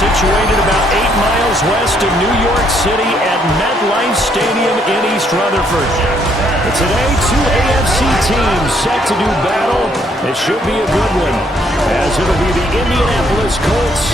situated about 8 miles west of New York City at MetLife Stadium in East Rutherford. And today, two AFC teams set to do battle. It should be a good one, as it'll be the Indianapolis Colts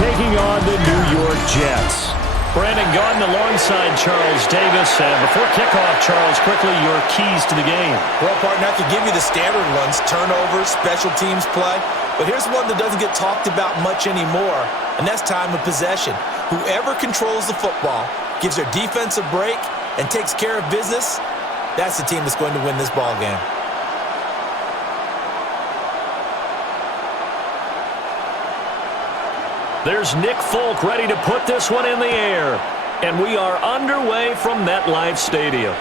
taking on the New York Jets. Brandon Gaudin alongside Charles Davis. And before kickoff, Charles, quickly your keys to the game. Well, partner, I could give you the standard ones, turnovers, special teams play. But here's one that doesn't get talked about much anymore, and that's time of possession. Whoever controls the football, gives their defense a break, and takes care of business, that's the team that's going to win this ball game. There's Nick Folk ready to put this one in the air. And we are underway from MetLife Stadium.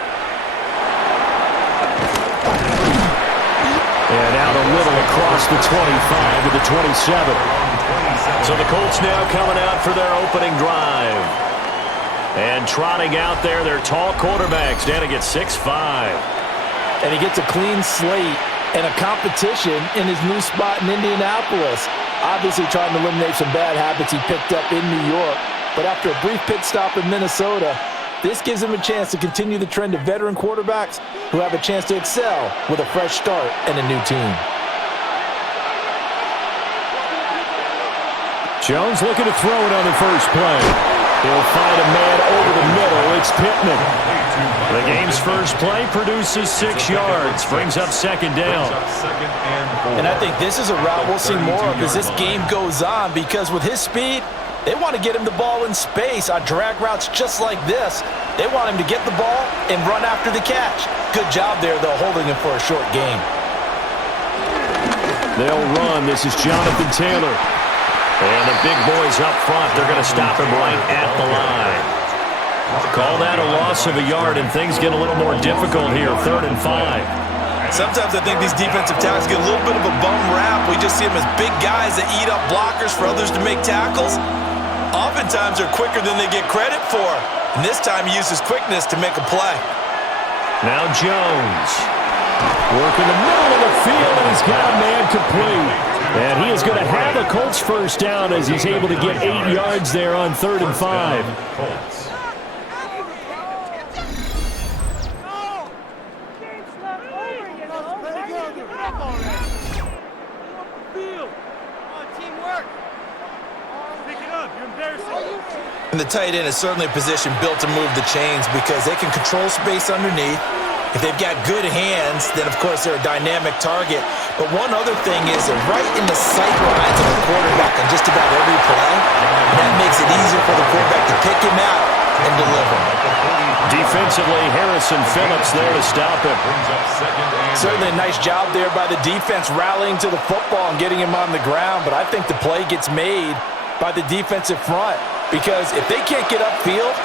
And out a little across the 25 to the 27. So the Colts now coming out for their opening drive. And trotting out there, their tall quarterback standing at 6'5". And he gets a clean slate and a competition in his new spot in Indianapolis. Obviously trying to eliminate some bad habits he picked up in New York. But after a brief pit stop in Minnesota, this gives him a chance to continue the trend of veteran quarterbacks who have a chance to excel with a fresh start and a new team. Jones looking to throw it on the first play. He'll find a man over the middle. It's Pittman. The game's first play produces 6 yards. Brings up second down. And I think this is a route we'll see more of as this game goes on, because with his speed, they want to get him the ball in space on drag routes just like this. They want him to get the ball and run after the catch. Good job there, though, holding him for a short gain. They'll run. This is Jonathan Taylor. And the big boys up front, they're going to stop him right at the line. Call that a loss of a yard, and things get a little more difficult here, 3rd and 5. Sometimes I think these defensive tackles get a little bit of a bum rap. We just see them as big guys that eat up blockers for others to make tackles. Oftentimes they're quicker than they get credit for. And this time he uses quickness to make a play. Now Jones. Working the middle of the field, and he's got a man complete. And he is going to have a Colts first down as he's able to get 8 yards there on 3rd and 5. And the tight end is certainly a position built to move the chains because they can control space underneath. If they've got good hands, then, of course, they're a dynamic target. But one other thing is they're right in the sight lines of the quarterback on just about every play. And that makes it easier for the quarterback to pick him out and deliver. Defensively, Harrison Phillips there to stop him. Certainly a nice job there by the defense rallying to the football and getting him on the ground. But I think the play gets made by the defensive front, because if they can't get upfield,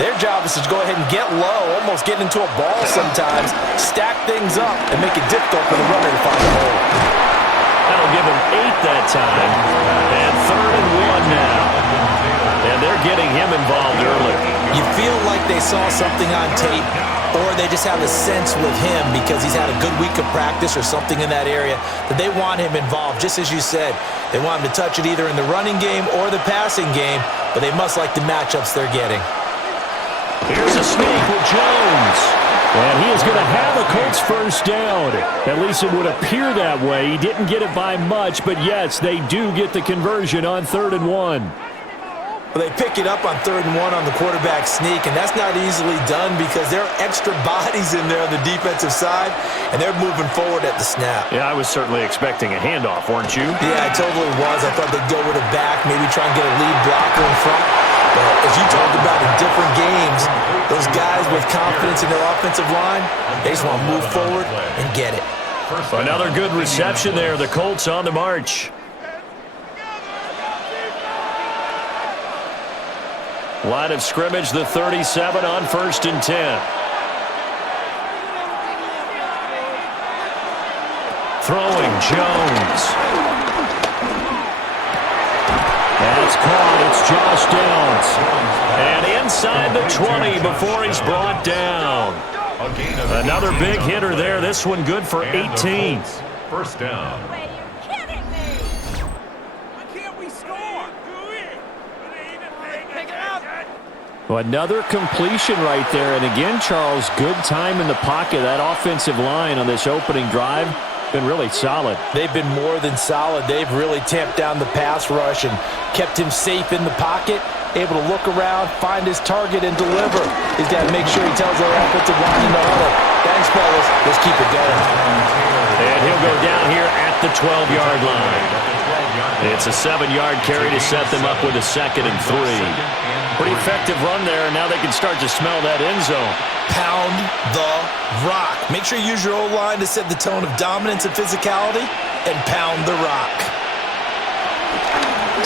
their job is to go ahead and get low, almost get into a ball sometimes, stack things up, and make it difficult for the runner to find a hole. That'll give him 8 that time. And 3rd and 1 now. And they're getting him involved early. You feel like they saw something on tape, or they just have a sense with him because he's had a good week of practice or something in that area that they want him involved. Just as you said, they want him to touch it either in the running game or the passing game, but they must like the matchups they're getting. Here's a sneak with Jones. And he is going to have a Colts first down. At least it would appear that way. He didn't get it by much, but yes, they do get the conversion on 3rd and 1. Well, they pick it up on 3rd and 1 on the quarterback sneak, and that's not easily done because there are extra bodies in there on the defensive side, and they're moving forward at the snap. Yeah, I was certainly expecting a handoff, weren't you? Yeah, I totally was. I thought they'd go with a back, maybe try and get a lead blocker in front. But as you talked about in different games, those guys with confidence in their offensive line, they just want to move forward and get it. Another good reception there. The Colts on the march. Line of scrimmage, the 37 on 1st and 10. Throwing, Jones. That's caught. It's Josh Downs. And inside the 20 before he's brought down. Another big hitter there. This one good for 18. First down. Well, another completion right there. And again, Charles, good time in the pocket. That offensive line on this opening drive been really solid. They've been more than solid. They've really tamped down the pass rush and kept him safe in the pocket, able to look around, find his target, and deliver. He's got to make sure he tells the offensive line in the huddle, thanks, fellas. Let's keep it going. And he'll go down here at the 12-yard line. It's a 7-yard carry to set them up with a 2nd and 3. Pretty effective run there. Now they can start to smell that end zone. Pound the rock. Make sure you use your O-line to set the tone of dominance and physicality, and pound the rock.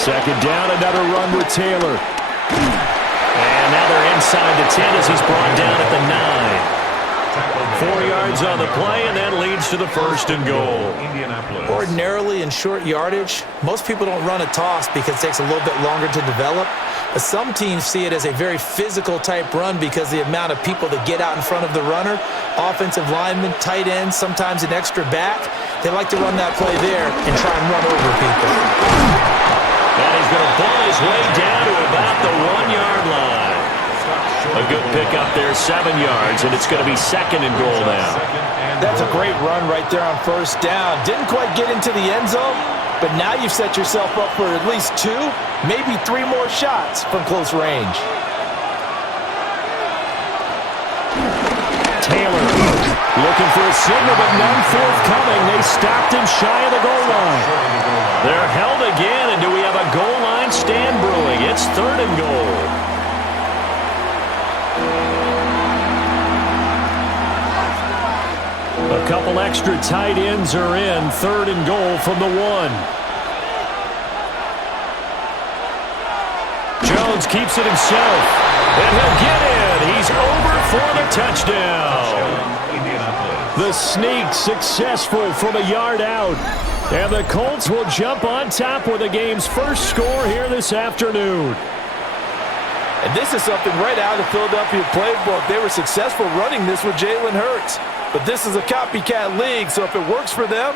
2nd down, another run with Taylor. And now they're inside the 10 as he's brought down at the 9. 4 yards on the play, and that leads to the 1st and goal. Ordinarily in short yardage, most people don't run a toss because it takes a little bit longer to develop. But some teams see it as a very physical type run because the amount of people that get out in front of the runner, offensive linemen, tight ends, sometimes an extra back, they like to run that play there and try and run over people. And he's going to pull his way down to about the 1-yard line. A good pickup there, 7 yards, and it's going to be 2nd and goal now. That's a great run right there on 1st down. Didn't quite get into the end zone, but now you've set yourself up for at least 2, maybe 3 more shots from close range. Taylor looking for a signal, but none forthcoming. They stopped him shy of the goal line. They're held again, and do we have a goal line stand brewing? It's 3rd and goal. A couple extra tight ends are in. 3rd and goal from the 1. Jones keeps it himself. And he'll get in. He's over for the touchdown. The sneak successful from a yard out. And the Colts will jump on top with the game's first score here this afternoon. And this is something right out of the Philadelphia playbook. They were successful running this with Jalen Hurts. But this is a copycat league, so if it works for them,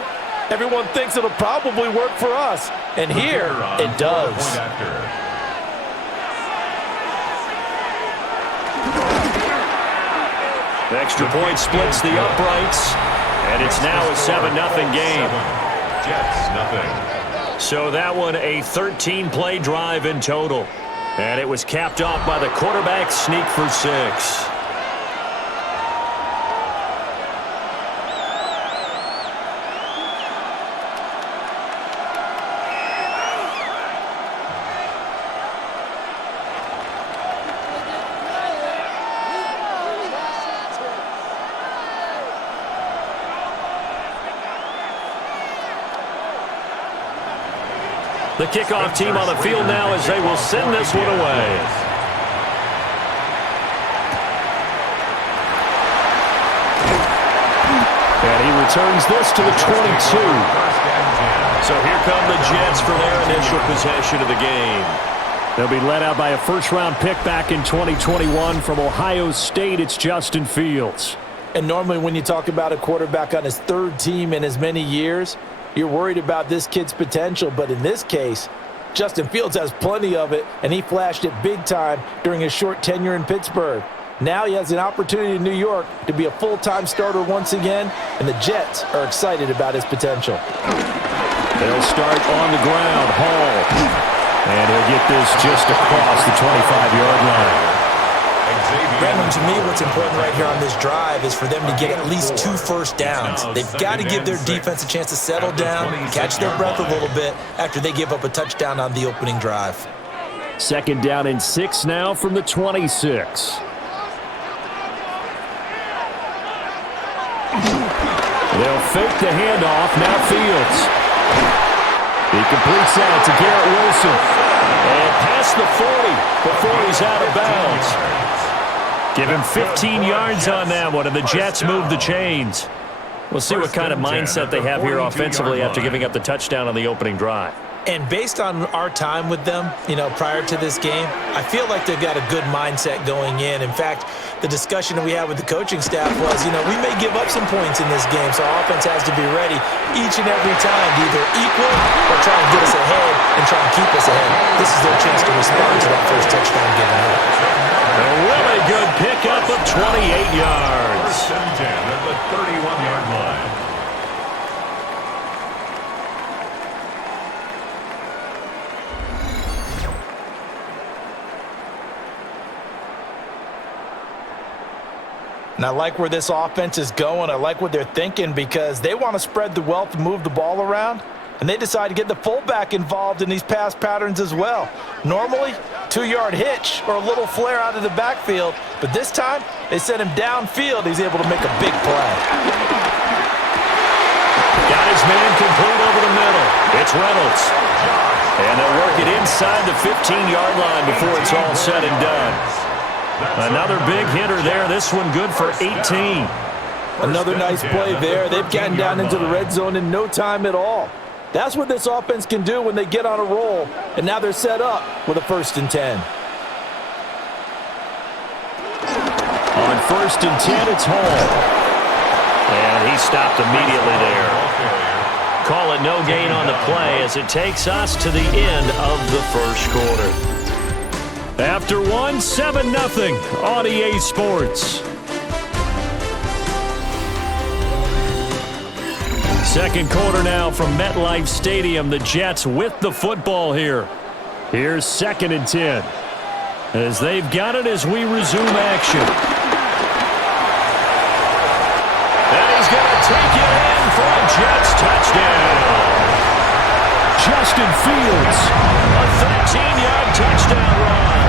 everyone thinks it'll probably work for us. And here, it does. The extra point splits the uprights, and it's now a 7-0 game. Jets, 0. So that one a 13-play drive in total. And it was capped off by the quarterback sneak for 6. The kickoff team on the field now as they will send this one away. And he returns this to the 22. So here come the Jets for their initial possession of the game. They'll be led out by a first-round pick back in 2021 from Ohio State. It's Justin Fields. And normally when you talk about a quarterback on his 3rd team in as many years, you're worried about this kid's potential, but in this case, Justin Fields has plenty of it, and he flashed it big time during his short tenure in Pittsburgh. Now he has an opportunity in New York to be a full-time starter once again, and the Jets are excited about his potential. They'll start on the ground. Hall. And he'll get this just across the 25-yard line. Brandon, to me, what's important right here on this drive is for them to get at least 2 first downs. They've got to give their defense a chance to settle down, catch their breath a little bit after they give up a touchdown on the opening drive. 2nd down and 6 now from the 26. They'll fake the handoff. Now Fields. He completes that to Garrett Wilson. And past the 40 before he's out of bounds. Give him 15 yards on that one, and the Jets move the chains. We'll see what kind of mindset they have here offensively after giving up the touchdown on the opening drive. And based on our time with them, prior to this game, I feel like they've got a good mindset going in. In fact, the discussion that we had with the coaching staff was, we may give up some points in this game, so our offense has to be ready each and every time to either equal or try and get us ahead and try and keep us ahead. this is their chance to respond to that first touchdown given up. A really good pickup of 28 yards. First and 10 at the 31-yard line. And I like where this offense is going. I like what they're thinking because they want to spread the wealth and move the ball around. And they decide to get the fullback involved in these pass patterns as well. Normally, 2-yard hitch or a little flare out of the backfield. But this time, they sent him downfield. He's able to make a big play. Got his man complete over the middle. It's Reynolds. And they'll work it inside the 15-yard line before it's all said and done. Another big hitter there. This one good for 18. Another nice play there. They've gotten down into the red zone in no time at all. That's what this offense can do when they get on a roll. And now they're set up with a 1st and 10. On 1st and 10, it's Hall. And he stopped immediately there. Call it no gain on the play as it takes us to the end of the first quarter. After 1, 7-0 on EA Sports. Second quarter now from MetLife Stadium. The Jets with the football here. Here's 2nd and 10. As they've got it as we resume action. And he's going to take it in for a Jets touchdown. Justin Fields, a 13-yard touchdown run.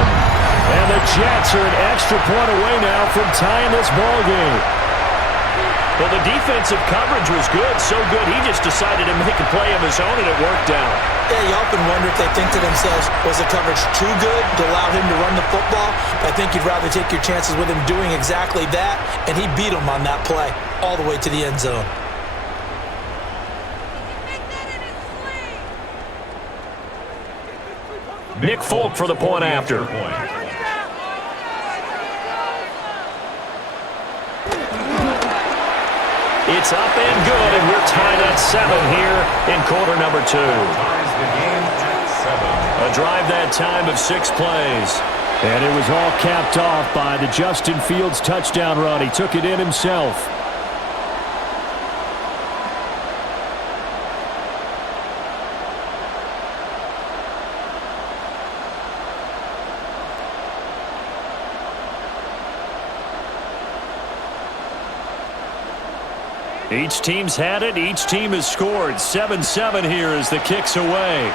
And the Jets are an extra point away now from tying this ball game. Well, the defensive coverage was good, so good he just decided to make a play of his own, and it worked out. Yeah, you often wonder if they think to themselves, was the coverage too good to allow him to run the football? I think you'd rather take your chances with him doing exactly that, and he beat him on that play all the way to the end zone. Nick Folk for the point after. It's up and good, and we're tied at 7 here in quarter number 2. Ties the game at 7. A drive that time of 6 plays. And it was all capped off by the Justin Fields touchdown run. He took it in himself. Each team's had it. Each team has scored. 7-7 here as the kick's away.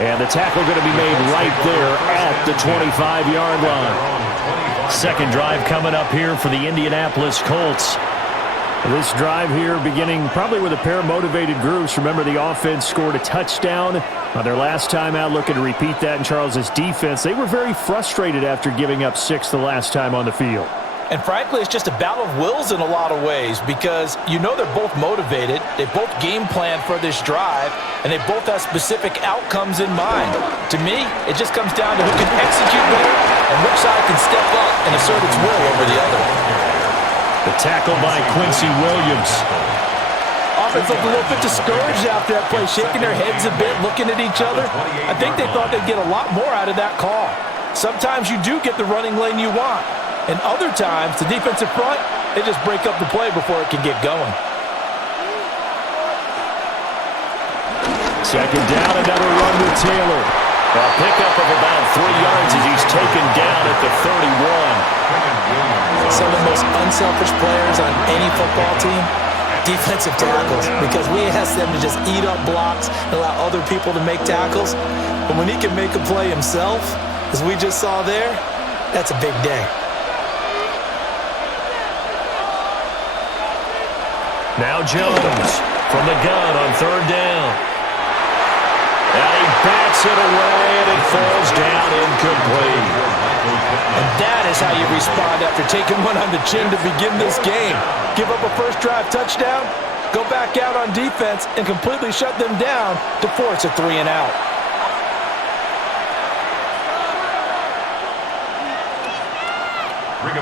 And the tackle going to be made right there at the 25-yard line. Second drive coming up here for the Indianapolis Colts. This drive here beginning probably with a pair of motivated groups. Remember, the offense scored a touchdown on their last time out, looking to repeat that in Charles's defense. They were very frustrated after giving up 6 the last time on the field. And frankly, it's just a battle of wills in a lot of ways because you know they're both motivated. They both game plan for this drive, and they both have specific outcomes in mind. To me, it just comes down to who can execute better and which side can step up and assert its will over the other. The tackle by Quincy Williams. Offense looked a little bit discouraged after that play, shaking their heads a bit, looking at each other. I think they thought they'd get a lot more out of that call. Sometimes you do get the running lane you want. And other times, the defensive front, they just break up the play before it can get going. Second down, another run with Taylor. A pickup of about 3 yards as he's taken down at the 31. Some of the most unselfish players on any football team, defensive tackles, because we ask them to just eat up blocks and allow other people to make tackles. But when he can make a play himself, as we just saw there, that's a big day. Now Jones from the gun on third down. And he bats it away, and it falls down incomplete. And that is how you respond after taking one on the chin to begin this game. Give up a first drive touchdown, go back out on defense, and completely shut them down to force a 3 and out.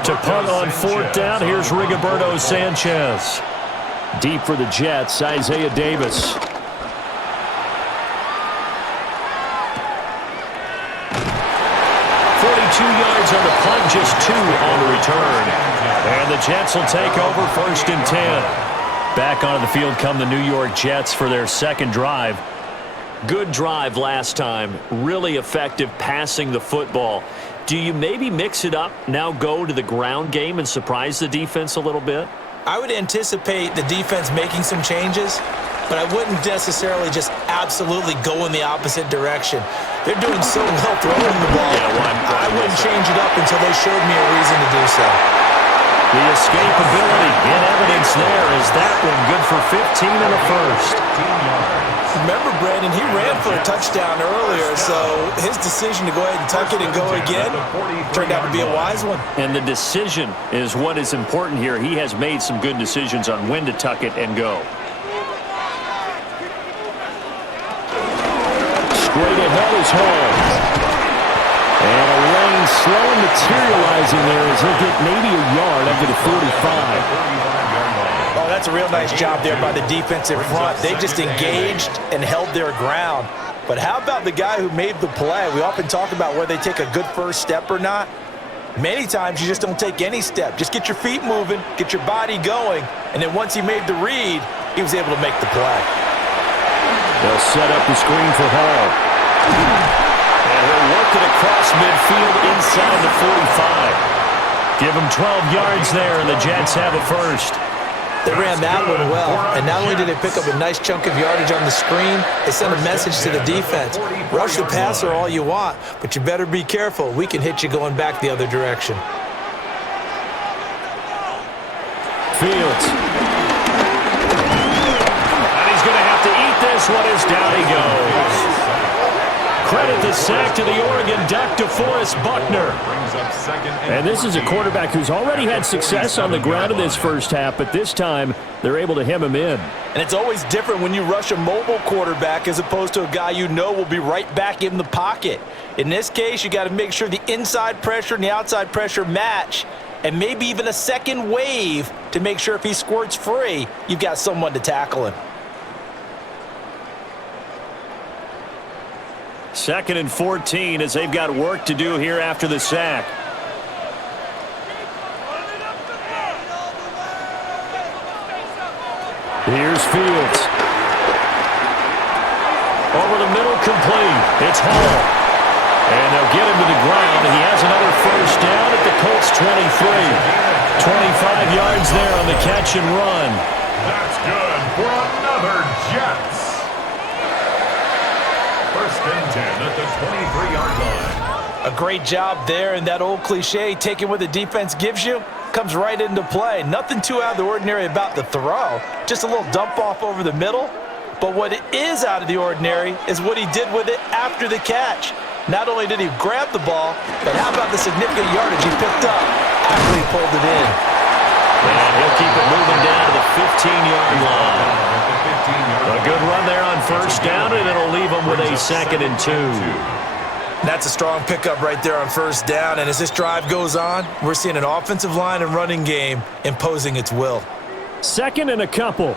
To punt on fourth down, here's Rigoberto Sanchez. Deep for the Jets, Isaiah Davis. 42 yards on the punt, just 2 on the return. And the Jets will take over 1st and 10. Back onto the field come the New York Jets for their second drive. Good drive last time. Really effective passing the football. Do you maybe mix it up, now go to the ground game and surprise the defense a little bit? I would anticipate the defense making some changes, but I wouldn't necessarily just absolutely go in the opposite direction. They're doing so well throwing the ball. I wouldn't change it up until they showed me a reason to do so. The escapability in evidence there is that one good for 15 in the first. Remember, Brandon, he ran for a touchdown earlier, so his decision to go ahead and tuck it and go again turned out to be a wise one. And the decision is what is important here. He has made some good decisions on when to tuck it and go. Straight ahead is Hall. And a lane slow materializing there as he'll get maybe a yard up to the 45. Oh, that's a real nice job there by the defensive front. They just engaged and held their ground. But how about the guy who made the play? We often talk about whether they take a good first step or not. Many times you just don't take any step. Just get your feet moving, get your body going, and then once he made the read, he was able to make the play. They'll set up the screen for Hall. And he'll work it across midfield inside the 45. Give him 12 yards there, and the Jets have a first. They ran that one well, and not only did they pick up a nice chunk of yardage on the screen, they sent a message to the defense. Rush the passer all you want, but you better be careful. We can hit you going back the other direction. Fields. And he's going to have to eat this one as down he goes. Credit the sack to the Oregon Duck, DeForest Buckner. And this is a quarterback who's already had success on the ground in this first half, but this time they're able to hem him in. And it's always different when you rush a mobile quarterback as opposed to a guy you know will be right back in the pocket. In this case, you got to make sure the inside pressure and the outside pressure match, and maybe even a second wave to make sure if he squirts free, you've got someone to tackle him. 2nd and 14 as they've got work to do here after the sack. Here's Fields. Over the middle, complete. It's Hall. And they'll get him to the ground. He has another first down at the Colts 23. 25 yards there on the catch and run. That's good for another Jets. 1st and 10 at the 23-yard line. A great job there, and that old cliche, taking what the defense gives you, comes right into play. Nothing too out of the ordinary about the throw. Just a little dump off over the middle. But what is out of the ordinary is what he did with it after the catch. Not only did he grab the ball, but how about the significant yardage he picked up after he pulled it in. And he'll keep it moving down to the 15-yard line. A good run there on first down, and it'll leave them with a 2nd and 2. That's a strong pickup right there on first down, and as this drive goes on, we're seeing an offensive line and running game imposing its will. 2nd and a couple.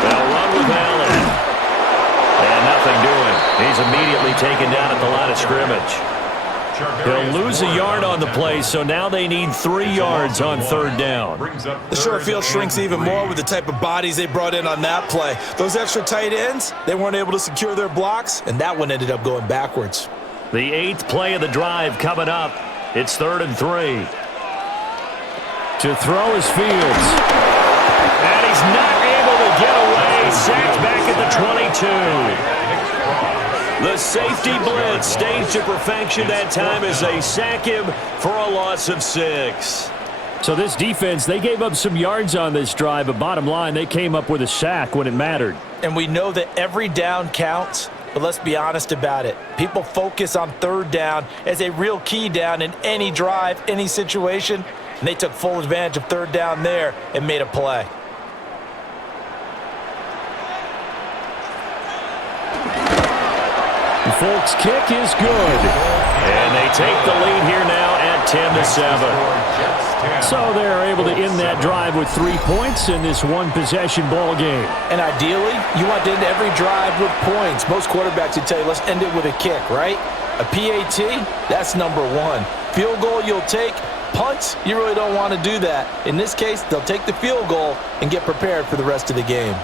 They'll run with Allen. And nothing doing. He's immediately taken down at the line of scrimmage. They'll lose a yard on the play, so now they need 3 yards on 3rd down. The short field shrinks even more with the type of bodies they brought in on that play. Those extra tight ends, they weren't able to secure their blocks, and that one ended up going backwards. The 8th play of the drive coming up. It's 3rd and 3. To throw is Fields. And he's not able to get away. Sacked back at the 22. The safety blitz staged to perfection that time as they sack him for a loss of 6. So this defense, they gave up some yards on this drive, but bottom line, they came up with a sack when it mattered. And we know that every down counts, but let's be honest about it. People focus on 3rd down as a real key down in any drive, any situation, and they took full advantage of 3rd down there and made a play. Folks' kick is good. And they take the lead here now at 10-7. So they're able to end that drive with 3 points in this one-possession ball game. And ideally, you want to end every drive with points. Most quarterbacks would tell you, let's end it with a kick, right? A PAT, that's number one. Field goal you'll take. Punts, you really don't want to do that. In this case, they'll take the field goal and get prepared for the rest of the game.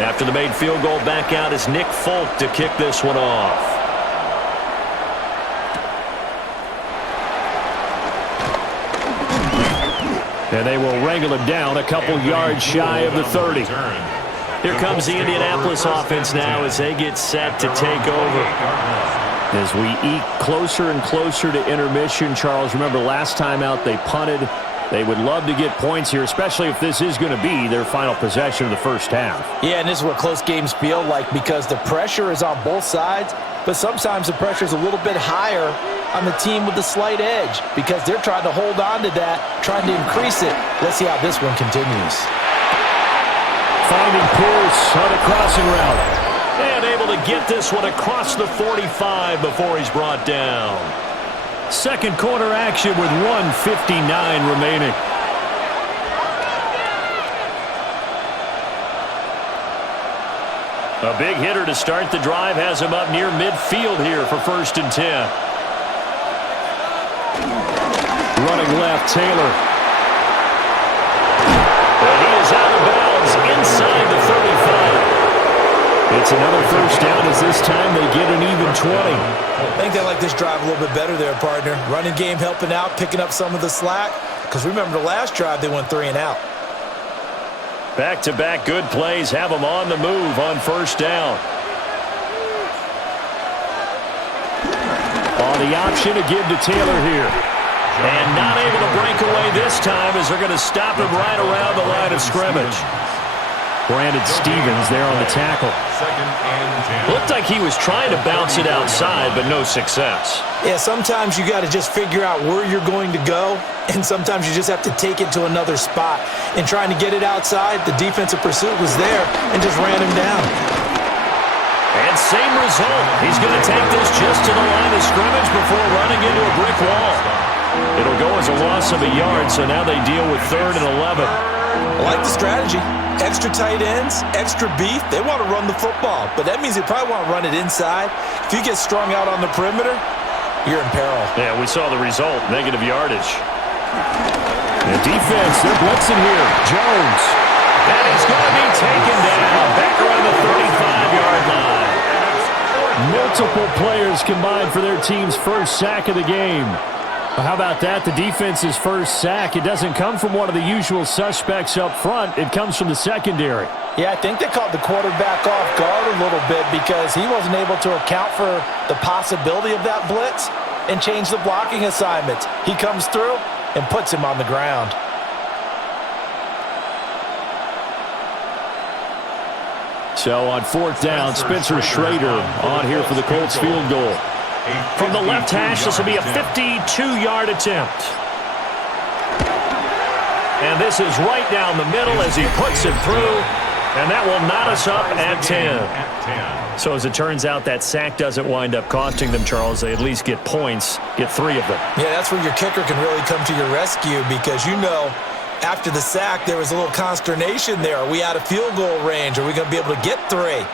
After the made field goal, back out is Nick Folk to kick this one off. And they will wrangle him down a couple yards shy of the 30. Here comes the Indianapolis offense now as they get set to take over. As we eke closer and closer to intermission, Charles, remember last time out they punted. They would love to get points here, especially if this is going to be their final possession of the first half. Yeah, and this is what close games feel like because the pressure is on both sides, but sometimes the pressure is a little bit higher on the team with the slight edge because they're trying to hold on to that, trying to increase it. Let's see how this one continues. Finding Pierce on a crossing route. And able to get this one across the 45 before he's brought down. Second quarter action with 1:59 remaining. A big hitter to start the drive has him up near midfield here for 1st and 10. Running left, Taylor. And he is out of bounds inside the 35. It's another first down as this time they get an even 20. I think they like this drive a little bit better there, partner. Running game helping out, picking up some of the slack. Because remember the last drive, they went 3 and out. Back-to-back good plays have them on the move on 1st down. On the option to give to Taylor here. And not able to break away this time as they're going to stop him right around the line of scrimmage. Brandon Stevens there on the tackle. Looked like he was trying to bounce it outside, but no success. Yeah, sometimes you got to just figure out where you're going to go, and sometimes you just have to take it to another spot. And trying to get it outside, the defensive pursuit was there and just ran him down. And same result. He's going to take this just to the line of scrimmage before running into a brick wall. It'll go as a loss of a yard, so now they deal with 3rd and 11. I like the strategy. Extra tight ends, extra beef. They want to run the football, but that means they probably want to run it inside. If you get strung out on the perimeter, you're in peril. Yeah, we saw the result, negative yardage. The defense, they're blitzing here. Jones. And he's going to be taken down back around the 35-yard line. Multiple players combined for their team's first sack of the game. Well, how about that? The defense's first sack. It doesn't come from one of the usual suspects up front. It comes from the secondary. Yeah, I think they caught the quarterback off guard a little bit because he wasn't able to account for the possibility of that blitz and change the blocking assignments. He comes through and puts him on the ground. So on 4th down, Spencer Schrader on here for the Colts field goal. From the left hash, this will be a 52-yard attempt. And this is right down the middle as he puts it through. And that will knot us up at 10. So as it turns out, that sack doesn't wind up costing them, Charles. They at least get points, get 3 of them. Yeah, that's where your kicker can really come to your rescue because you know after the sack there was a little consternation there. Are we out of field goal range? Are we going to be able to get 3?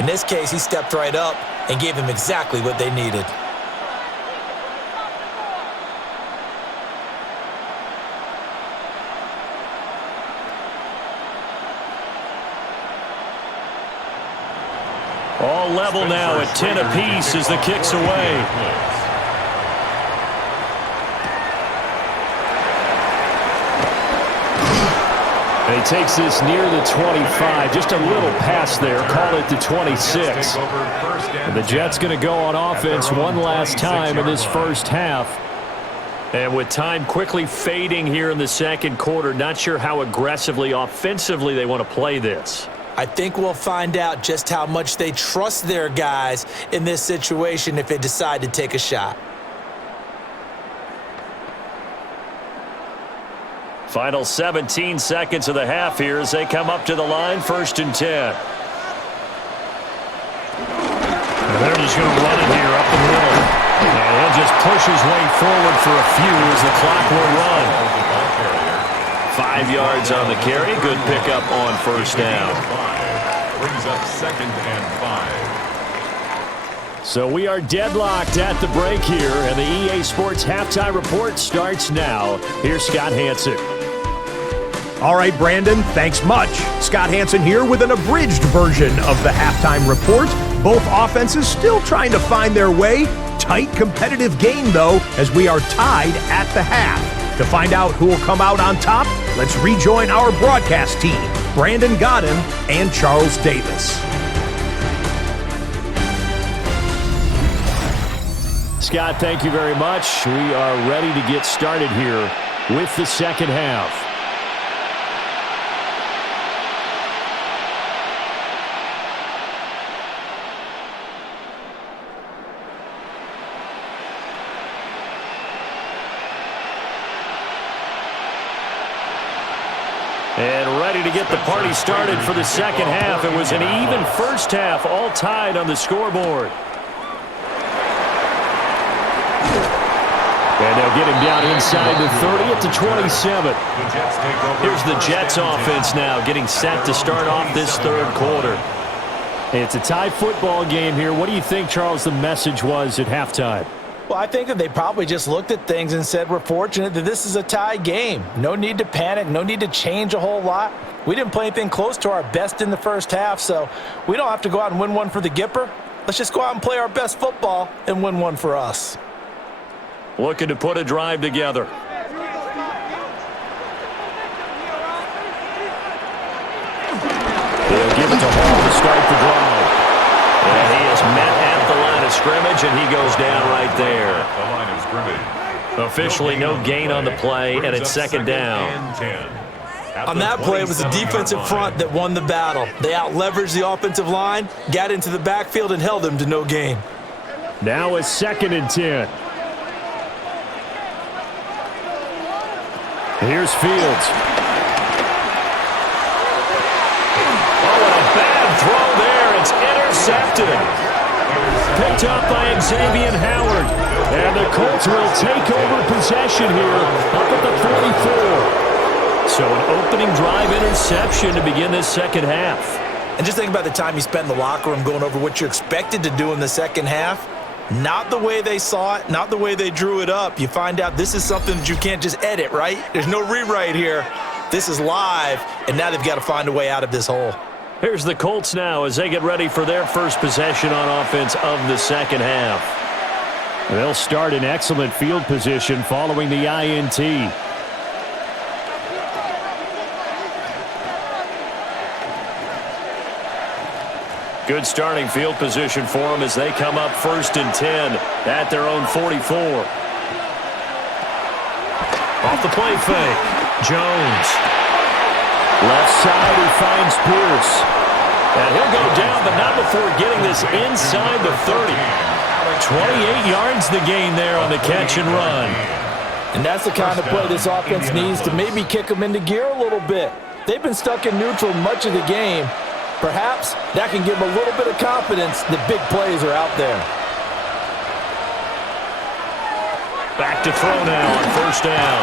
In this case, he stepped right up and gave them exactly what they needed. All level now at 10 apiece as the kick's away. And he takes this near the 25. Just a little pass there. Call it the 26. And the Jets going to go on offense one last time in this first half. And with time quickly fading here in the second quarter, not sure how aggressively, offensively they want to play this. I think we'll find out just how much they trust their guys in this situation if they decide to take a shot. Final 17 seconds of the half here as they come up to the line, 1st and 10. He's going to run it here up the middle. And he'll just push his way forward for a few as the clock will run. 5 yards on the carry. Good pickup on first down. Brings up 2nd and 5. So we are deadlocked at the break here, and the EA Sports Halftime Report starts now. Here's Scott Hanson. All right, Brandon, thanks much. Scott Hanson here with an abridged version of the Halftime Report. Both offenses still trying to find their way. Tight, competitive game, though, as we are tied at the half. To find out who will come out on top, let's rejoin our broadcast team, Brandon Godin and Charles Davis. Scott, thank you very much. We are ready to get started here with the second half. And ready to get the party started for the second half. It was an even first half, all tied on the scoreboard. And they'll get him down inside the 30 at the 27. Here's the Jets offense now getting set to start off this third quarter. It's a tie football game here. What do you think, Charles, the message was at halftime? Well, I think that they probably just looked at things and said, we're fortunate that this is a tie game. No need to panic, no need to change a whole lot. We didn't play anything close to our best in the first half, so we don't have to go out and win one for the Gipper. Let's just go out and play our best football and win one for us. Looking to put a drive together. They'll give it to Hall to start the drive. And he is met at the line of scrimmage, and he goes down right there. The line of scrimmage. Officially no gain on the play, and it's second down. On that play, it was the defensive front that won the battle. They out-leveraged the offensive line, got into the backfield, and held them to no gain. Now it's 2nd and 10. Here's Fields. Oh, and a bad throw there. It's intercepted. Picked up by Xavier Howard. And the Colts will take over possession here up at the 44. So an opening drive interception to begin this second half. And just think about the time you spend in the locker room going over what you expected to do in the second half. Not the way they saw it, not the way they drew it up. You find out this is something that you can't just edit, right? There's no rewrite here. This is live, and now they've got to find a way out of this hole. Here's the Colts now as they get ready for their first possession on offense of the second half. They'll start in excellent field position following the INT. Good starting field position for them as they come up 1st and 10 at their own 44. Off the play fake. Jones. Left side, he finds Pierce. And he'll go down, but not before getting this inside the 30. 28 yards the gain there on the catch and run. And that's the kind of play this offense needs to maybe kick them into gear a little bit. They've been stuck in neutral much of the game. Perhaps that can give them a little bit of confidence that big plays are out there. Back to throw now on first down.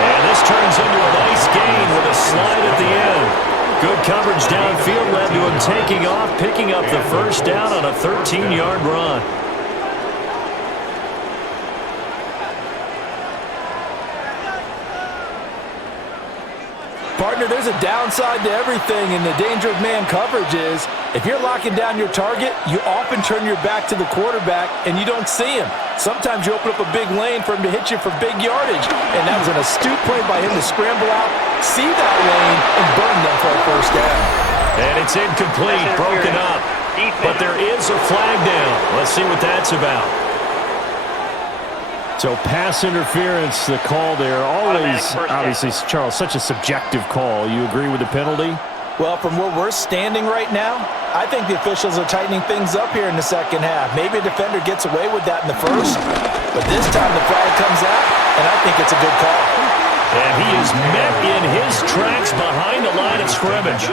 And this turns into a nice gain with a slide at the end. Good coverage downfield led to him taking off, picking up the first down on a 13-yard run. Partner, there's a downside to everything, and the danger of man coverage is if you're locking down your target, you often turn your back to the quarterback and you don't see him. Sometimes you open up a big lane for him to hit you for big yardage, and that was an astute play by him to scramble out, see that lane, and burn them for a first down. And it's incomplete, broken up. But there is a flag down. Let's see what that's about. So pass interference, the call there. Always, obviously, Charles, such a subjective call. You agree with the penalty? Well, from where we're standing right now, I think the officials are tightening things up here in the second half. Maybe a defender gets away with that in the first, but this time the flag comes out, and I think it's a good call. And he is met in his tracks behind the line of scrimmage.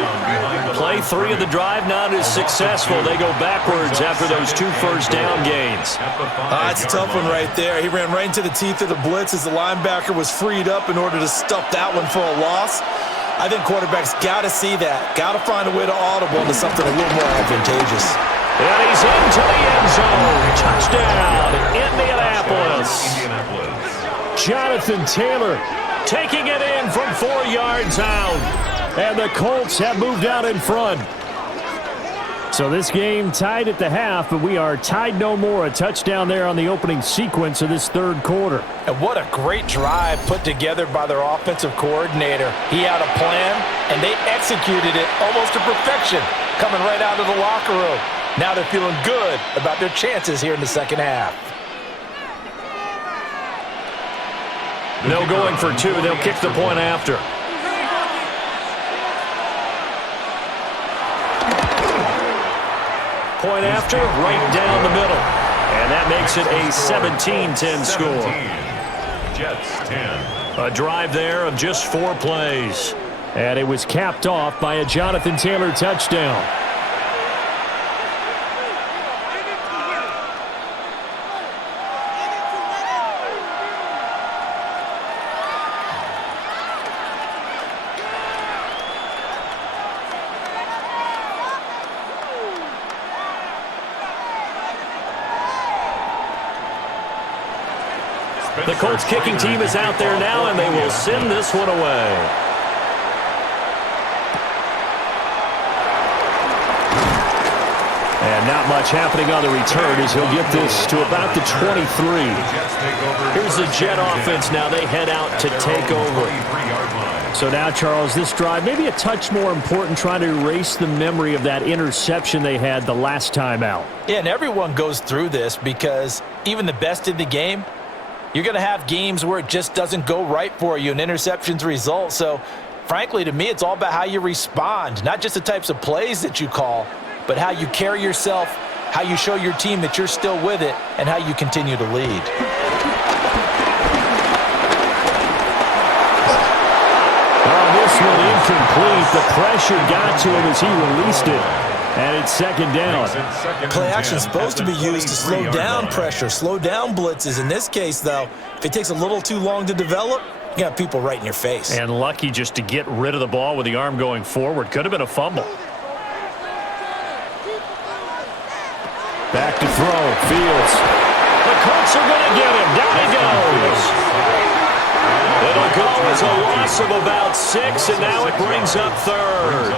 Play 3 of the drive not as successful. They go backwards after those 2 first-down gains. It's a tough one right there. He ran right into the teeth of the blitz as the linebacker was freed up in order to stuff that one for a loss. I think quarterbacks got to see that. Got to find a way to audible into something a little more advantageous. And he's into the end zone. Touchdown, Indianapolis. Jonathan Taylor taking it in from 4 yards out. And the Colts have moved out in front. So this game tied at the half, but we are tied no more. A touchdown there on the opening sequence of this third quarter. And what a great drive put together by their offensive coordinator. He had a plan, and they executed it almost to perfection, coming right out of the locker room. Now they're feeling good about their chances here in the second half. No going for 2. They'll kick the point after. Point after, right down the middle. And that makes it a 17-10 score. Jets 10. A drive there of just 4 plays. And it was capped off by a Jonathan Taylor touchdown. The Colts kicking team is out there now, and they will send this one away. And not much happening on the return as he'll get this to about the 23. Here's the Jet offense now. They head out to take over. So now, Charles, this drive maybe a touch more important, trying to erase the memory of that interception they had the last time out. Yeah, and everyone goes through this because even the best in the game, you're going to have games where it just doesn't go right for you and interceptions result. So, frankly, to me, it's all about how you respond, not just the types of plays that you call, but how you carry yourself, how you show your team that you're still with it, and how you continue to lead. Oh, this one incomplete. The pressure got to him as he released it. And it's second down. Play action is supposed to be used to slow down pressure, slow down blitzes. In this case, though, if it takes a little too long to develop, you got people right in your face. And lucky just to get rid of the ball with the arm going forward. Could have been a fumble. Back to throw. Fields. The Colts are going to get him. Down he goes. It'll go as a loss of about 6, and now it brings up third.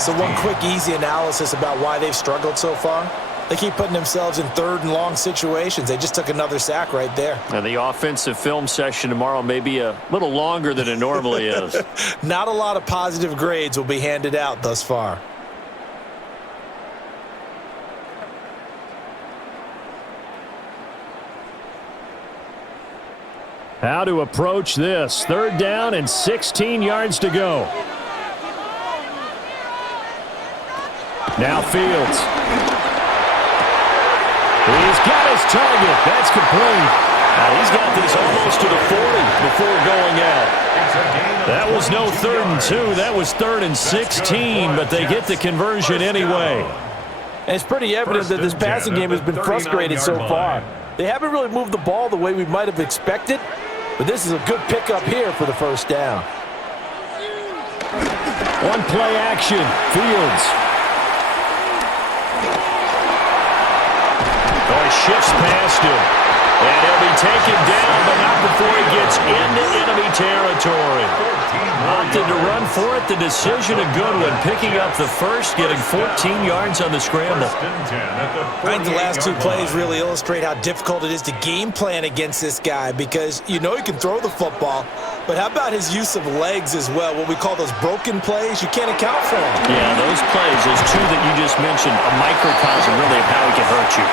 So one quick, easy analysis about why they've struggled so far. They keep putting themselves in third and long situations. They just took another sack right there. And the offensive film session tomorrow may be a little longer than it normally is. Not a lot of positive grades will be handed out thus far. How to approach this. Third down and 16 yards to go. Now Fields. He's got his target. That's complete. Now he's got this almost to the 40 before going out. That was no 3rd and 2. That was 3rd and 16, but they get the conversion anyway. And it's pretty evident that this passing game has been frustrated so far. They haven't really moved the ball the way we might have expected, but this is a good pickup here for the first down. One play action. Fields. Oh, he shifts past him. And he'll be taken down, but not before he gets into enemy territory. Opted to run for it. The decision a good one. Picking up the first, getting 14 yards on the scramble. I think the last 2 plays really illustrate how difficult it is to game plan against this guy because you know he can throw the football, but how about his use of legs as well? What we call those broken plays, you can't account for them. Yeah, those plays, those 2 that you just mentioned, a microcosm really of how he can hurt you.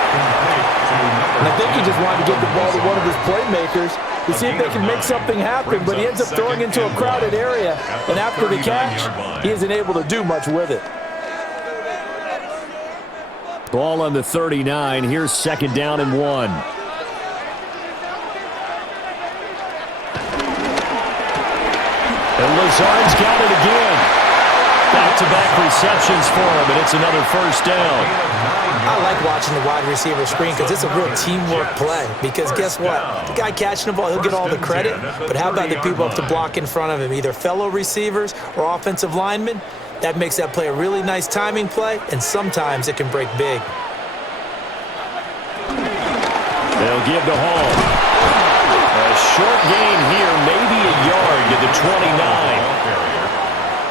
And I think he just wanted to get the ball to one of his playmakers to see if they can make something happen, but he ends up throwing into a crowded area, and after the catch, he isn't able to do much with it. Ball on the 39. Here's 2nd down and 1. And Lazard's got it again. Back-to-back receptions for him, and it's another first down. I like watching the wide receiver screen because it's a real teamwork play. Because guess what? The guy catching the ball, he'll get all the credit. But how about the people up to block in front of him, either fellow receivers or offensive linemen? That makes that play a really nice timing play, and sometimes it can break big. They'll give to Hall. A short gain here, maybe a yard to the 29.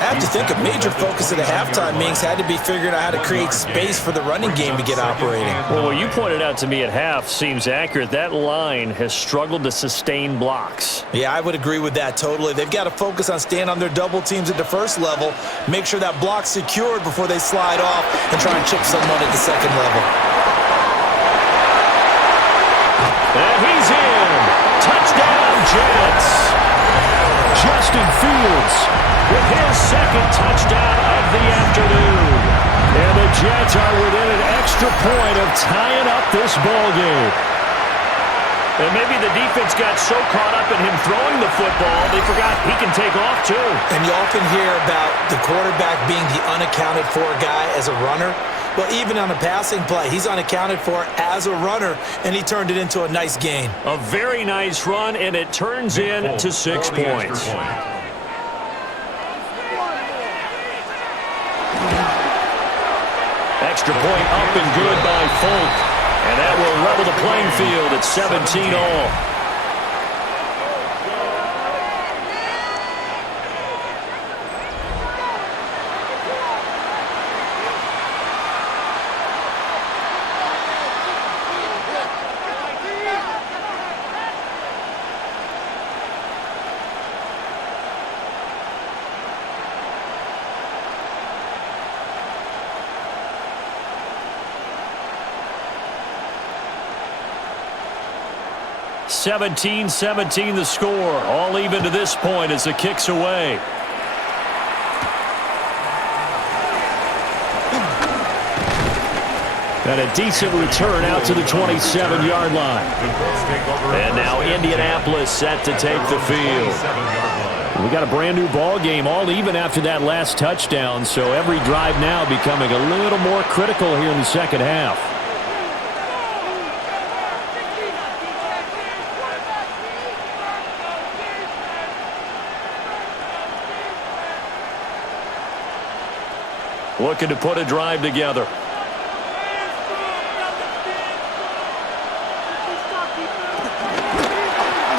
I have to think a major focus of the halftime meetings had to be figuring out how to create space for the running game to get operating. Well, what you pointed out to me at half seems accurate. That line has struggled to sustain blocks. Yeah, I would agree with that totally. They've got to focus on staying on their double teams at the first level, make sure that block's secured before they slide off and try and chip someone at the second level. And he's in. Touchdown, Jets. Justin Fields with his second touchdown of the afternoon. And the Jets are within an extra point of tying up this ball game. And maybe the defense got so caught up in him throwing the football, they forgot he can take off too. And you often hear about the quarterback being the unaccounted for guy as a runner. Well, even on a passing play, he's unaccounted for as a runner, and he turned it into a nice gain. A very nice run, and it turns into 6 points. Extra point up and good by Folk. And that will level the playing field at 17 all. (17-17) the score. All even to this point as the kick's away. And a decent return out to the 27-yard line. And now Indianapolis set to take the field. We got a brand new ball game, all even after that last touchdown. So every drive now becoming a little more critical here in the second half. Looking to put a drive together.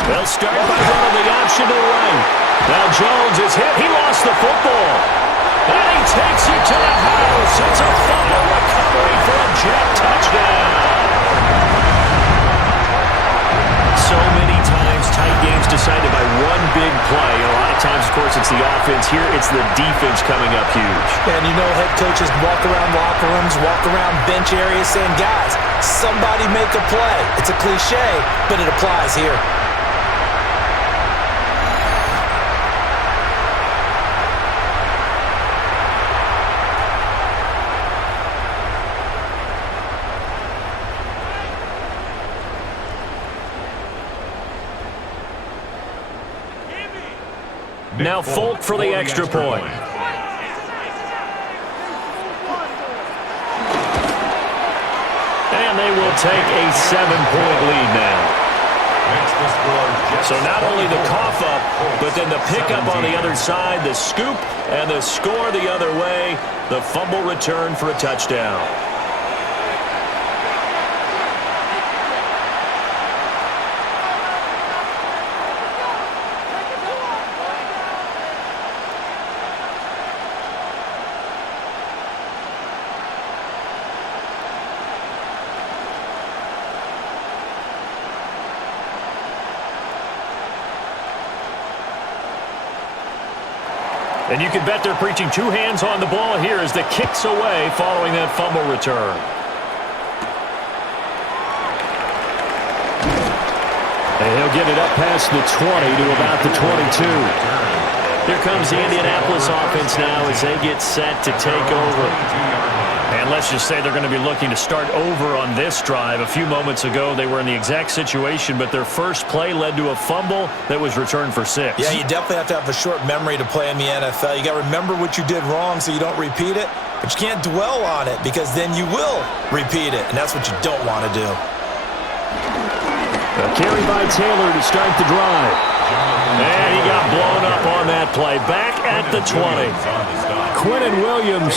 They'll start by running the option to the right. Now Jones is hit. He lost the football. And he takes it to the house. It's a fumble recovery for a Jet touchdown. So many times tight games decided by one big play. A lot of times, of course, it's the offense. Here, it's the defense coming up huge. And you know head coaches walk around locker rooms, walk around bench areas saying, guys, somebody make a play. It's a cliche, but it applies here. Now Folk for the extra point. And they will take a 7-point lead now. So not only the cough up, but then the pickup on the other side, the scoop, and the score the other way, the fumble return for a touchdown. And you can bet they're preaching two hands on the ball here as the kick's away following that fumble return. And he'll get it up past the 20 to about the 22. Here comes the Indianapolis offense now as they get set to take over. And let's let's just say they're going to be looking to start over on this drive. A few moments ago, they were in the exact situation, but their first play led to a fumble that was returned for 6. Yeah, you definitely have to have a short memory to play in the NFL. You got to remember what you did wrong so you don't repeat it, but you can't dwell on it because then you will repeat it, and that's what you don't want to do. A carry by Taylor to start the drive. And he got blown up on that play. Back at the 20. Quinnen Williams,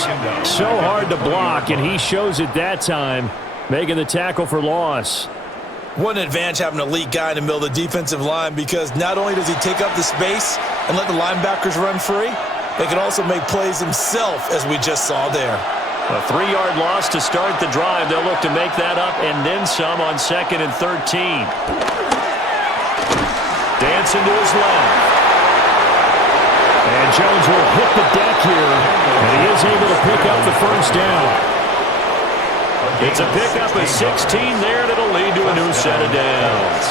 so hard to block, and he shows it that time, making the tackle for loss. What an advantage having an elite guy in the middle of the defensive line, because not only does he take up the space and let the linebackers run free, but he can also make plays himself, as we just saw there. A 3-yard loss to start the drive. They'll look to make that up and then some on 2nd and 13. Dancing to his left. And Jones will hit the deck here, and he is able to pick up the first down. It's a pickup of 16 there, and it'll lead to a new set of downs.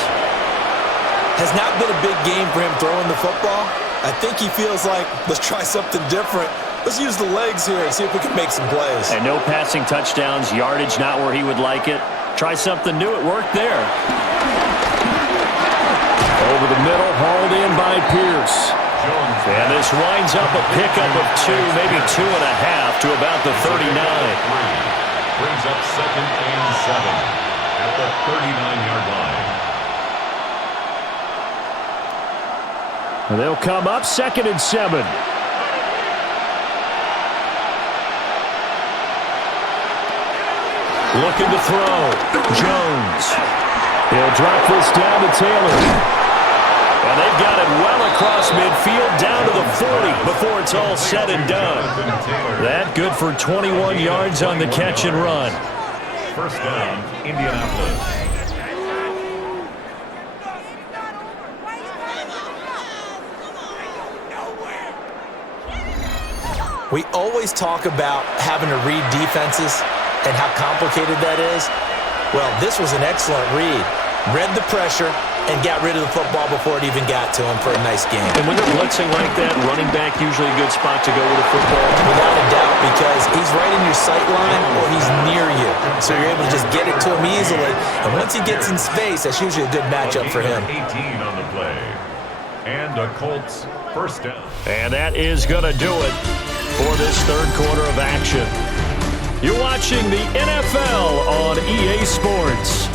Has not been a big game for him throwing the football. I think he feels like, let's try something different. Let's use the legs here and see if we can make some plays. And no passing touchdowns, yardage not where he would like it. Try something new. It worked there. Over the middle, hauled in by Pierce. And this winds up a pickup of 2, maybe 2.5 to about the 39. Brings up 2nd and 7 at the 39-yard line. And they'll come up 2nd and 7. Looking to throw. Jones. He'll drop this down to Taylor. And they've got it well across midfield down to the 40 before it's all said and done. That good for 21 yards on the catch and run. First down, Indianapolis. We always talk about having to read defenses and how complicated that is. Well, this was an excellent read. Read the pressure and got rid of the football before it even got to him for a nice game. And when they're blitzing like that, running back usually a good spot to go with a football. Without a doubt, because he's right in your sight line or he's near you. So you're able to just get it to him easily. And once he gets in space, that's usually a good matchup for him. 18 on the play. And the Colts first down. And that is going to do it for this third quarter of action. You're watching the NFL on EA Sports.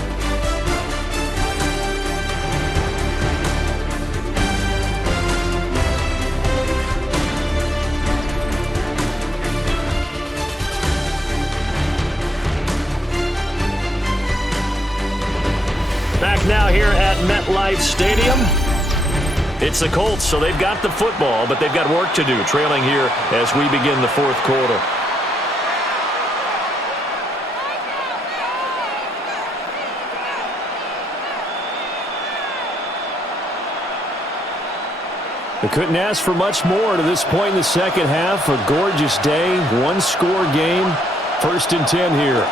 Back now here at MetLife Stadium. It's the Colts, so they've got the football, but they've got work to do, trailing here as we begin the fourth quarter. They couldn't ask for much more to this point in the second half. A gorgeous day, one-score game, 1st and 10 here.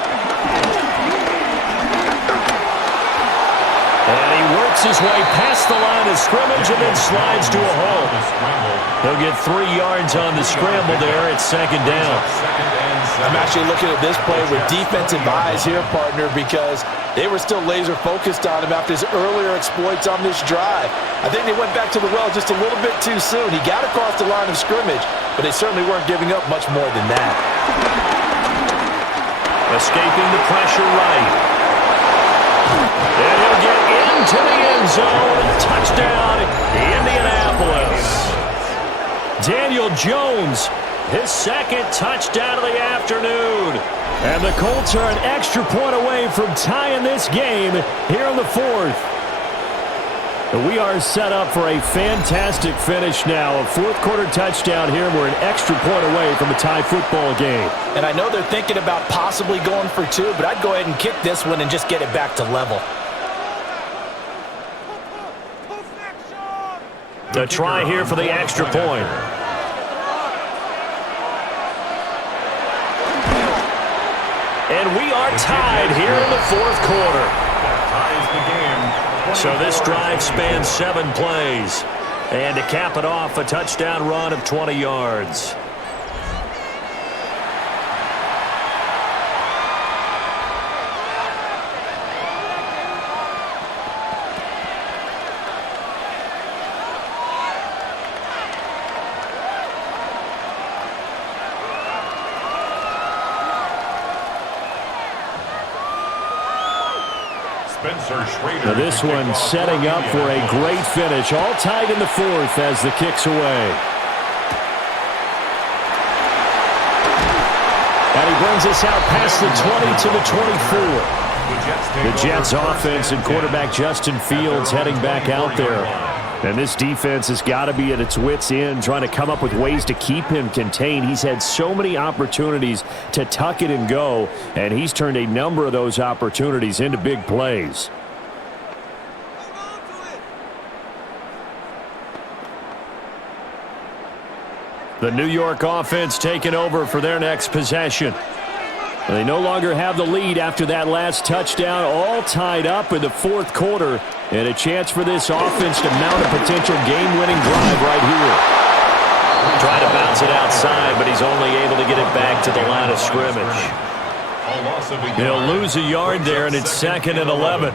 And he works his way past the line of scrimmage and then slides to a hole. He'll get 3 yards on the scramble there. It's 2nd down. I'm actually looking at this play with defensive eyes here, partner, because they were still laser focused on him after his earlier exploits on this drive. I think they went back to the well just a little bit too soon. He got across the line of scrimmage, but they certainly weren't giving up much more than that. Escaping the pressure right. And he'll get into the end zone. Touchdown, Indianapolis. Daniel Jones, his 2nd touchdown of the afternoon. And the Colts are an extra point away from tying this game here in the 4th. We are set up for a fantastic finish now. A fourth-quarter touchdown here. We're an extra point away from a tie football game. And I know they're thinking about possibly going for 2, but I'd go ahead and kick this one and just get it back to level. To try here for the extra point. And we are tied here in the fourth quarter. Ties the game. So this drive spans 7 plays. And to cap it off, a touchdown run of 20 yards. Now this one setting up for a great finish. All tied in the fourth as the kick's away. And he brings us out past the 20 to the 24. The Jets offense and quarterback Justin Fields heading back out there. And this defense has got to be at its wits' end, trying to come up with ways to keep him contained. He's had so many opportunities to tuck it and go, and he's turned a number of those opportunities into big plays. The New York offense taking over for their next possession. They no longer have the lead after that last touchdown, all tied up in the fourth quarter, and a chance for this offense to mount a potential game-winning drive right here. Trying to bounce it outside, but he's only able to get it back to the line of scrimmage. He'll lose a yard there, and it's 2nd and 11.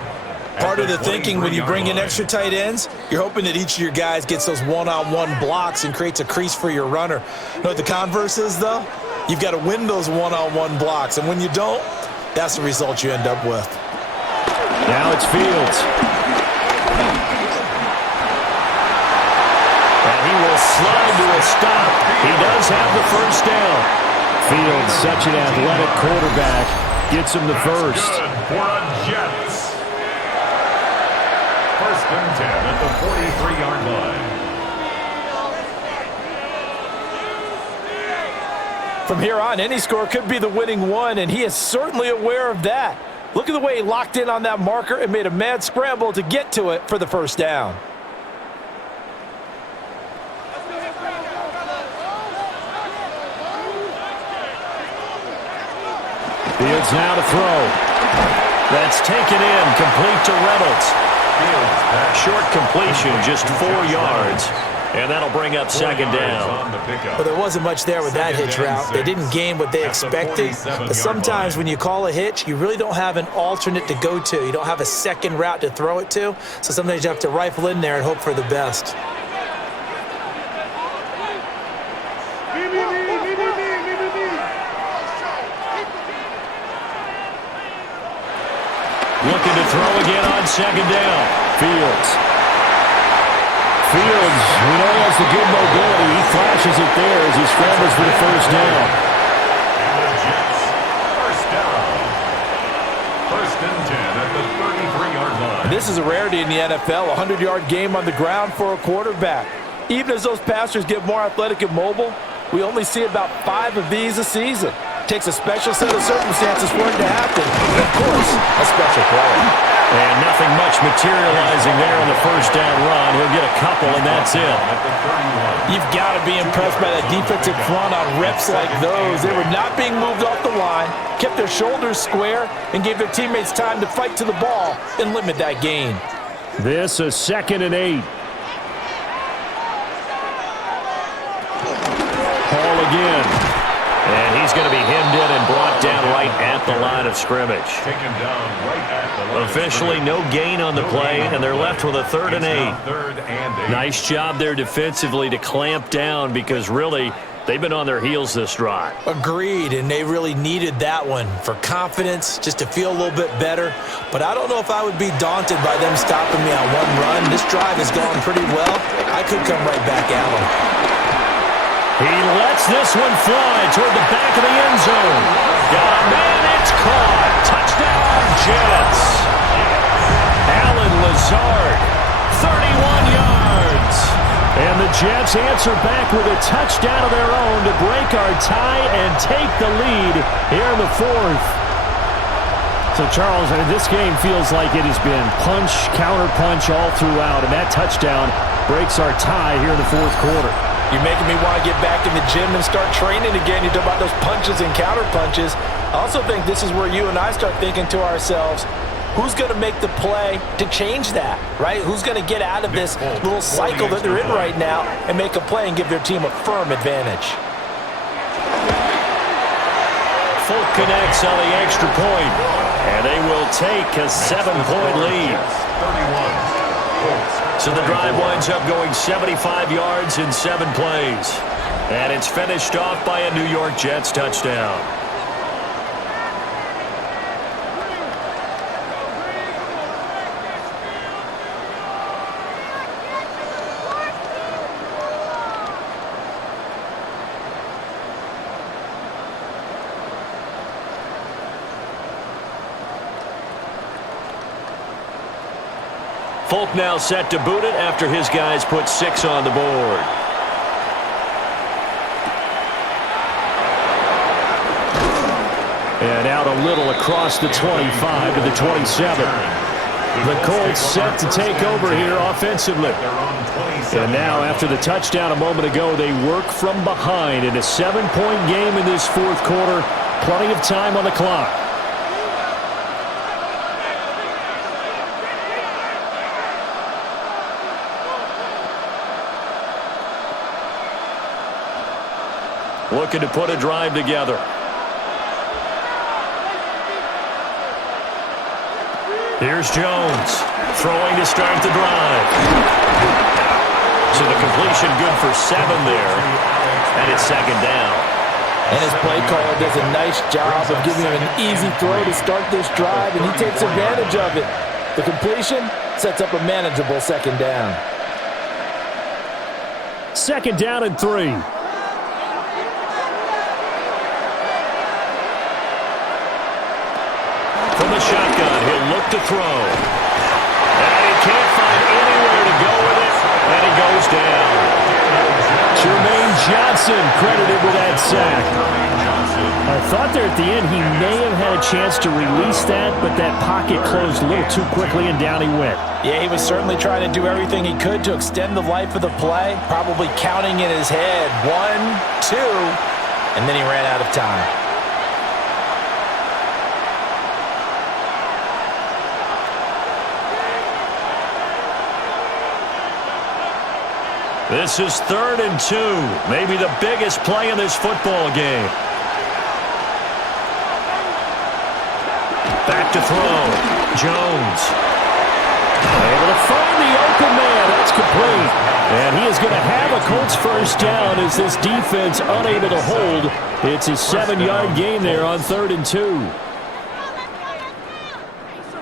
Part of the thinking when you bring in extra tight ends, you're hoping that each of your guys gets those one-on-one blocks and creates a crease for your runner. You know what the converse is, though? You've got to win those one-on-one blocks, and when you don't, that's the result you end up with. Now it's Fields. And he will slide to a stop. He does have the first down. Fields, such an athletic quarterback, gets him the first. Good for a Jets. 1st and 10 at the 43-yard line. From here on, any score could be the winning one, and he is certainly aware of that. Look at the way he locked in on that marker and made a mad scramble to get to it for the first down. Fields now to throw. That's taken in, complete to Reynolds. Short completion, just 4 yards. And that'll bring up 2nd down. Well, there wasn't much there with that hitch route. They didn't gain what they expected. But sometimes when you call a hitch, you really don't have an alternate to go to. You don't have a second route to throw it to. So sometimes you have to rifle in there and hope for the best. Looking to throw again on 2nd down. Fields, we know he has the good mobility. He flashes it there as he scrambles for the first down. And the Jets, first down. 1st and 10 at the 33-yard line. This is a rarity in the NFL, a 100-yard game on the ground for a quarterback. Even as those passers get more athletic and mobile, we only see about 5 of these a season. It takes a special set of circumstances for it to happen, and of course, a special player. And nothing much materializing there on the first down run. He'll get a couple, and that's it. You've got to be impressed by that defensive front on reps like those. They were not being moved off the line, kept their shoulders square, and gave their teammates time to fight to the ball and limit that gain. This a 2nd and 8. Ball again. And he's going to be hemmed in and brought down right at the line of scrimmage. Taken down right at the line. Officially no gain on the play, and they're left with a 3rd and 8. Nice job there defensively to clamp down because really they've been on their heels this drive. Agreed, and they really needed that one for confidence, just to feel a little bit better. But I don't know if I would be daunted by them stopping me on one run. This drive has gone pretty well. I could come right back at them. He lets this one fly toward the back of the end zone. Got a man, it's caught. Touchdown, Jets. Allen Lazard, 31 yards. And the Jets answer back with a touchdown of their own to break our tie and take the lead here in the fourth. So, Charles, this game feels like it has been punch, counter-punch all throughout, and that touchdown breaks our tie here in the fourth quarter. You're making me want to get back in the gym and start training again. You talk about those punches and counter punches. I also think this is where you and I start thinking to ourselves, who's going to make the play to change that, right? Who's going to get out of this little cycle that they're in right now and make a play and give their team a firm advantage? Folk connects on the extra point, and they will take a 7-point lead. 31. So the drive winds up going 75 yards in 7 plays. And it's finished off by a New York Jets touchdown. Folk now set to boot it after his guys put 6 on the board. And out a little across the 25 to the 27. The Colts set to take over here offensively. And now after the touchdown a moment ago, they work from behind in a 7-point game in this fourth quarter. Plenty of time on the clock. Looking to put a drive together. Here's Jones, throwing to start the drive. So the completion good for 7 there, and it's second down. And his play caller does a nice job of giving him an easy throw to start this drive, and he takes advantage of it. The completion sets up a manageable second down. Second down and 3. From the shotgun, he'll look to throw. And he can't find anywhere to go with it, and he goes down. Jermaine Johnson credited with that sack. I thought there at the end he may have had a chance to release that, but that pocket closed a little too quickly, and down he went. Yeah, he was certainly trying to do everything he could to extend the life of the play, probably counting in his head 1, 2, and then he ran out of time. This is 3rd and 2, maybe the biggest play in this football game. Back to throw. Jones. Able to find the open man. That's complete. And he is going to have a Colts first down as this defense unable to hold. It's a 7-yard gain there on 3rd and 2.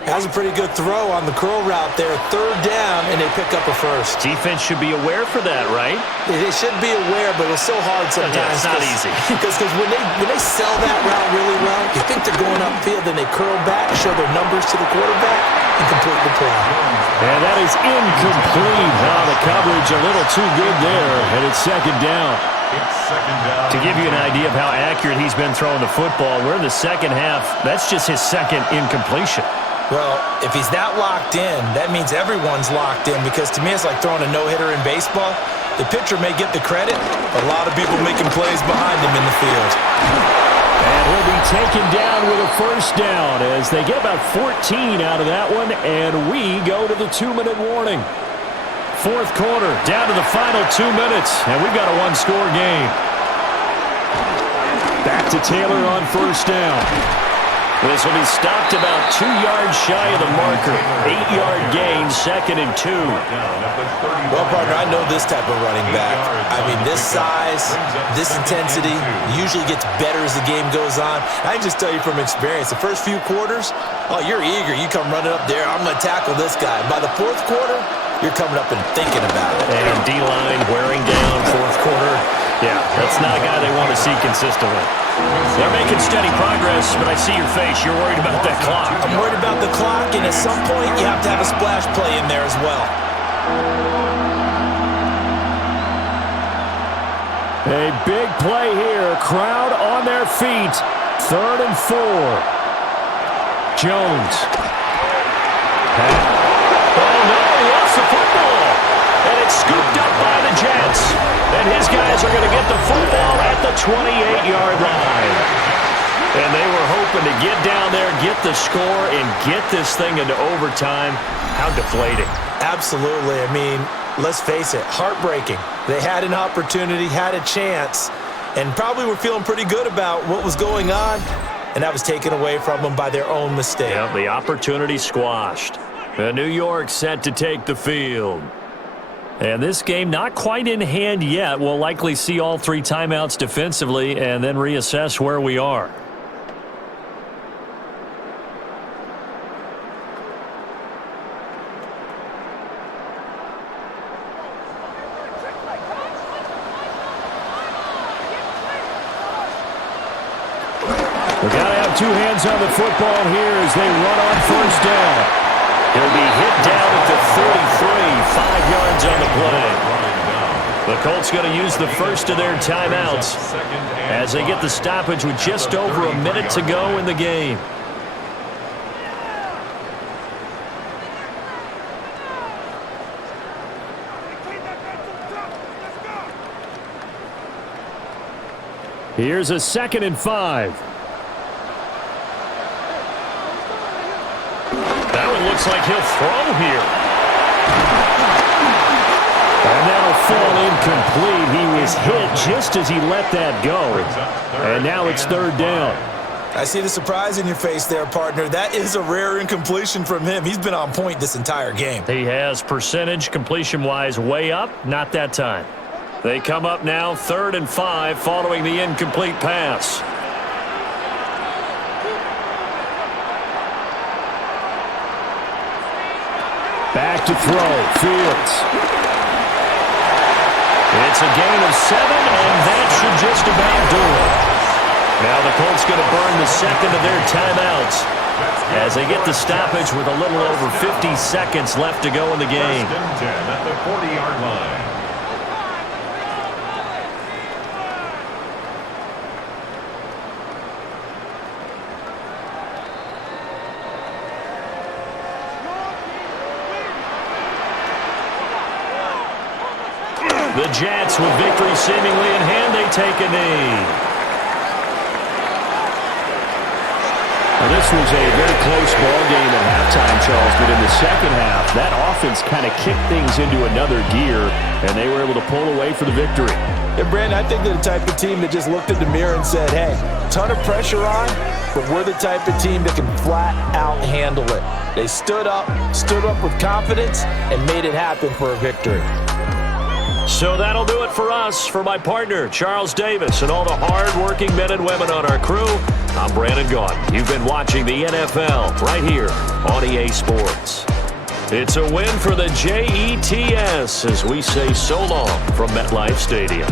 That was a pretty good throw on the curl route there. 3rd down, and they pick up a first. Defense should be aware for that, right? They should be aware, but it's so hard sometimes. Yeah, it's not easy. Because when they sell that route really well, you think they're going upfield, then they curl back, show their numbers to the quarterback, and complete the play. And that is incomplete. The coverage a little too good there, and it's second down. To give you an idea of how accurate he's been throwing the football, we're in the second half. That's just his second incompletion. Well, if he's that locked in, that means everyone's locked in, because to me it's like throwing a no-hitter in baseball. The pitcher may get the credit, but a lot of people making plays behind him in the field. And he'll be taken down with a first down as they get about 14 out of that one, and we go to the 2-minute warning. Fourth quarter, down to the final 2 minutes, and we've got a one-score game. Back to Taylor on first down. This will be stopped about 2 yards shy of the marker. 8-yard gain, 2nd and 2. Well, partner, I know this type of running back. I mean, this size, this intensity usually gets better as the game goes on. I can just tell you from experience, the first few quarters, oh, you're eager. You come running up there, I'm going to tackle this guy. By the fourth quarter, you're coming up and thinking about it. And D-line wearing down fourth quarter. Yeah, that's not a guy they want to see consistently. They're making steady progress, but I see your face. You're worried about that clock. I'm worried about the clock, and at some point, you have to have a splash play in there as well. A big play here. Crowd on their feet. 3rd and 4. Jones. Oh, no, he lost the football. And it's scooped up by the Jets. And his guys are going to get the football at the 28-yard line. And they were hoping to get down there, get the score, and get this thing into overtime. How deflating. Absolutely. I mean, let's face it, heartbreaking. They had an opportunity, had a chance, and probably were feeling pretty good about what was going on, and that was taken away from them by their own mistake. Yeah, the opportunity squashed. And New York set to take the field. And this game not quite in hand yet. We'll likely see all 3 timeouts defensively and then reassess where we are. We've got to have 2 hands on the football here as they run on first down. He'll be hit down at the 33, 5 yards on the play. The Colts going to use the first of their timeouts as they get the stoppage with just over a minute to go in the game. Here's a 2nd and 5. That one looks like he'll throw here. And that'll fall incomplete. He was hit just as he let that go. And now it's 3rd down. I see the surprise in your face there, partner. That is a rare incompletion from him. He's been on point this entire game. He has percentage completion-wise way up. Not that time. They come up now 3rd and 5 following the incomplete pass. Back to throw. Fields. It's a gain of 7, and that should just about do it. Now the Colts going to burn the 2nd of their timeouts as they get the stoppage with a little over 50 seconds left to go in the game. 1st and 10 at the 40-yard line. The Jets, with victory seemingly in hand, they take a knee. Well, this was a very close ball game at halftime, Charles, but in the second half, that offense kind of kicked things into another gear, and they were able to pull away for the victory. And Brandon, I think they're the type of team that just looked in the mirror and said, hey, ton of pressure on, but we're the type of team that can flat out handle it. They stood up with confidence, and made it happen for a victory. So that'll do it for us. For my partner, Charles Davis, and all the hard-working men and women on our crew, I'm Brandon Gaudin. You've been watching the NFL right here on EA Sports. It's a win for the Jets as we say so long from MetLife Stadium.